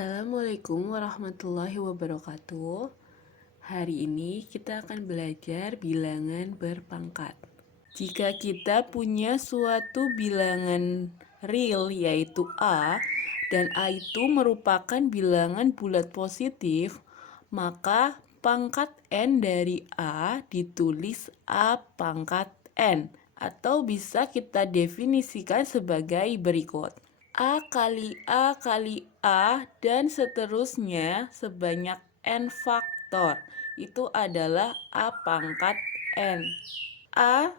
Assalamualaikum warahmatullahi wabarakatuh. Hari ini kita akan belajar bilangan berpangkat. Jika kita punya suatu bilangan real yaitu A, dan A itu merupakan bilangan bulat positif, maka pangkat N dari A ditulis A pangkat N, atau bisa kita definisikan sebagai berikut. A kali A kali A dan seterusnya sebanyak N faktor. Itu adalah A pangkat N. A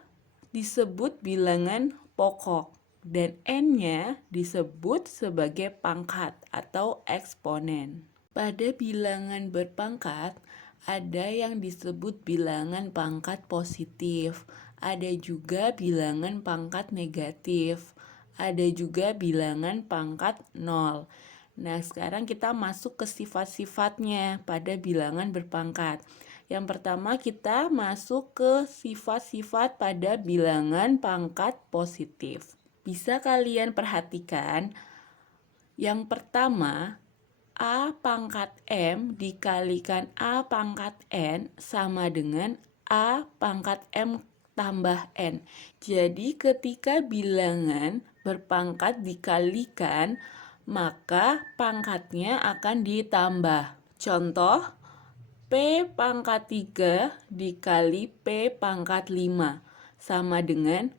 disebut bilangan pokok dan N-nya disebut sebagai pangkat atau eksponen. Pada bilangan berpangkat, ada yang disebut bilangan pangkat positif, ada juga bilangan pangkat negatif, ada juga bilangan pangkat 0. Nah, sekarang kita masuk ke sifat-sifatnya pada bilangan berpangkat. Yang pertama kita masuk ke sifat-sifat pada bilangan pangkat positif. Bisa kalian perhatikan, yang pertama, A pangkat M dikalikan A pangkat N sama dengan A pangkat M tambah N. Jadi ketika bilangan berpangkat dikalikan, maka pangkatnya akan ditambah. Contoh, P pangkat 3 dikali P pangkat 5 sama dengan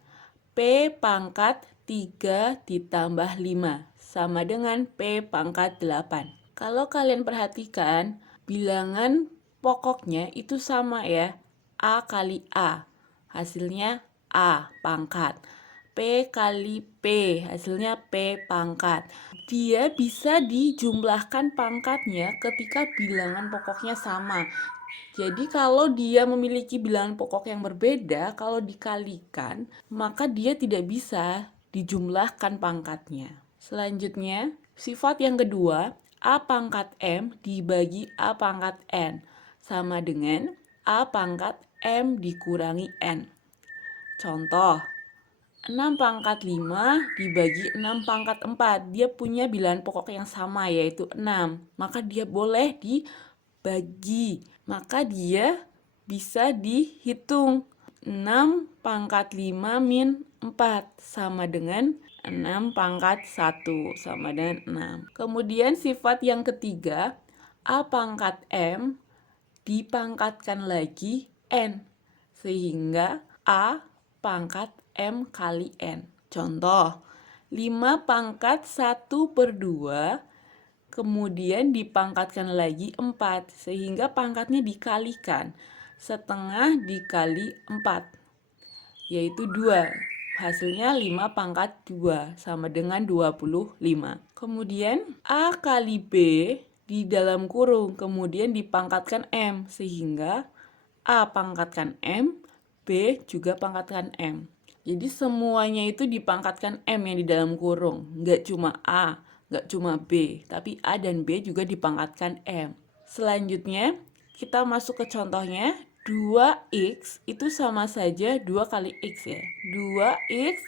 P pangkat 3 ditambah 5 sama dengan P pangkat 8. Kalau kalian perhatikan, bilangan pokoknya itu sama ya, A kali A. Hasilnya A pangkat. P kali P, hasilnya P pangkat. Dia bisa dijumlahkan pangkatnya ketika bilangan pokoknya sama. Jadi kalau dia memiliki bilangan pokok yang berbeda, kalau dikalikan, maka dia tidak bisa dijumlahkan pangkatnya. Selanjutnya, sifat yang kedua, A pangkat M dibagi A pangkat N, sama dengan A pangkat M dikurangi N. Contoh, 6 pangkat 5 dibagi 6 pangkat 4. Dia punya bilangan pokok yang sama yaitu 6. Maka dia boleh dibagi. Maka dia bisa dihitung. 6 pangkat 5 min 4 sama dengan 6 pangkat 1 sama dengan 6. Kemudian sifat yang ketiga, A pangkat M dipangkatkan lagi N. Sehingga A pangkat M kali N. Contoh, 5 pangkat 1/2 kemudian dipangkatkan lagi 4. Sehingga pangkatnya dikalikan. Setengah dikali 4, yaitu 2. Hasilnya 5 pangkat 2 sama dengan 25. Kemudian A kali B di dalam kurung, kemudian dipangkatkan M, sehingga A pangkatkan M, B juga pangkatkan M. Jadi semuanya itu dipangkatkan M yang di dalam kurung. Nggak cuma A, nggak cuma B, tapi A dan B juga dipangkatkan M. Selanjutnya, kita masuk ke contohnya. 2x itu sama saja 2 kali x ya. 2x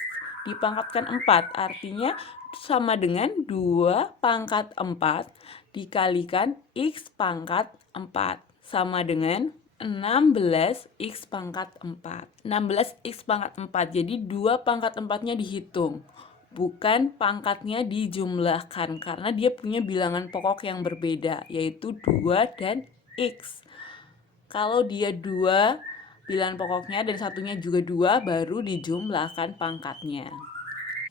dipangkatkan 4, artinya sama dengan 2 pangkat 4 dikalikan x pangkat 4 sama dengan 16x pangkat 4. 16x pangkat 4, jadi 2 pangkat 4-nya dihitung. Bukan pangkatnya dijumlahkan, karena dia punya bilangan pokok yang berbeda, yaitu 2 dan x. Kalau dia 2 bilangan pokoknya dan satunya juga 2, baru dijumlahkan pangkatnya.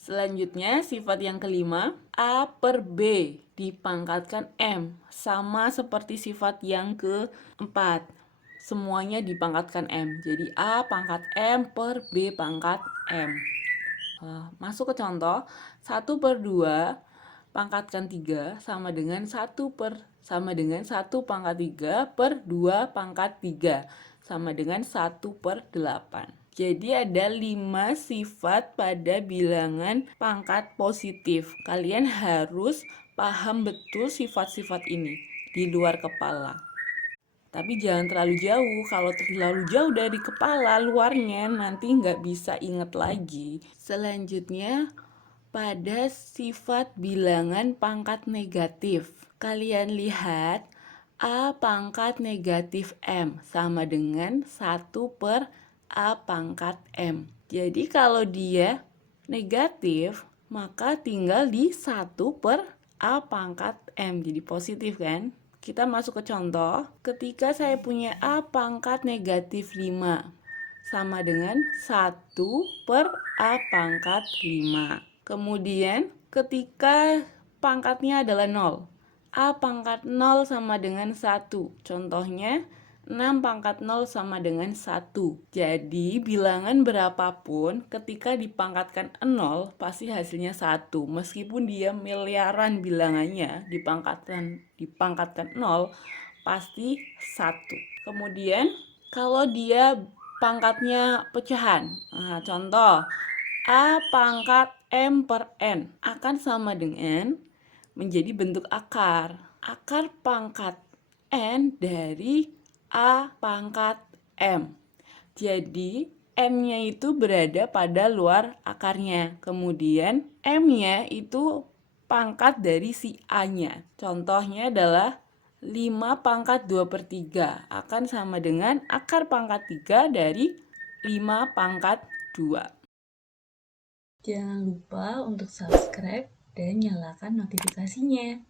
Selanjutnya, sifat yang kelima, A per B dipangkatkan M. Sama seperti sifat yang keempat. Semuanya dipangkatkan M. Jadi A pangkat M per B pangkat M. Masuk ke contoh, 1/2 pangkatkan 3 sama dengan 1 pangkat 3 per 2 pangkat 3 sama dengan 1/8. Jadi ada 5 sifat pada bilangan pangkat positif. Kalian harus paham betul sifat-sifat ini di luar kepala. Tapi jangan terlalu jauh. Kalau terlalu jauh dari kepala luarnya, nanti nggak bisa inget lagi. Selanjutnya, pada sifat bilangan pangkat negatif. Kalian lihat, A pangkat negatif M sama dengan 1 per A pangkat M. Jadi kalau dia negatif, maka tinggal di 1 per A pangkat M. Jadi positif kan? Kita masuk ke contoh. Ketika saya punya A pangkat negatif 5 sama dengan 1 per A pangkat 5. Kemudian ketika pangkatnya adalah 0, A pangkat 0 sama dengan 1. Contohnya 6 pangkat 0 sama dengan 1. Jadi bilangan berapapun ketika dipangkatkan 0 pasti hasilnya 1. Meskipun dia miliaran bilangannya dipangkatkan 0 pasti 1. Kemudian kalau dia pangkatnya pecahan. Nah, contoh A pangkat M per N akan sama dengan menjadi bentuk akar. Akar pangkat N dari A pangkat M. Jadi N-nya itu berada pada luar akarnya. Kemudian M-nya itu pangkat dari si A-nya. Contohnya adalah 5 pangkat 2 per 3 akan sama dengan akar pangkat 3 dari 5 pangkat 2. Jangan lupa untuk subscribe dan nyalakan notifikasinya.